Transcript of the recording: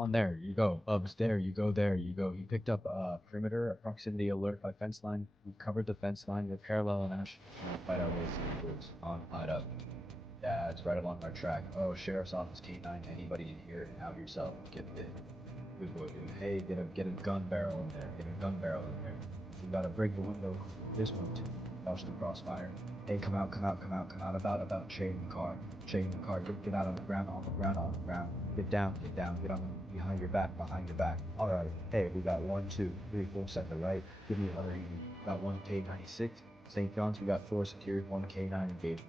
On there you go. Hubs there you go. There you go. You picked up perimeter, a proximity alert by fence line. You covered the fence line with parallel and ash. Fight out ways to the woods. On light up. Yeah, it's right along our track. Oh, sheriff's office K9. Anybody in here? Out yourself. Get it. Good boy, dude. Hey, get a gun barrel in there. Get a gun barrel in there. You gotta break the window. This one too. Dodge the crossfire. Hey, come out, come out, come out, come out. About. Chain the car. Chain the car. Get out on the ground, on the ground, on the ground. Get down, get on behind your back, behind your back. Alright. Hey, we got 1, 2, 3, 4 set the Give me another. We got 1 K96. St. John's, we got 4 secured, 1 K9 engaged.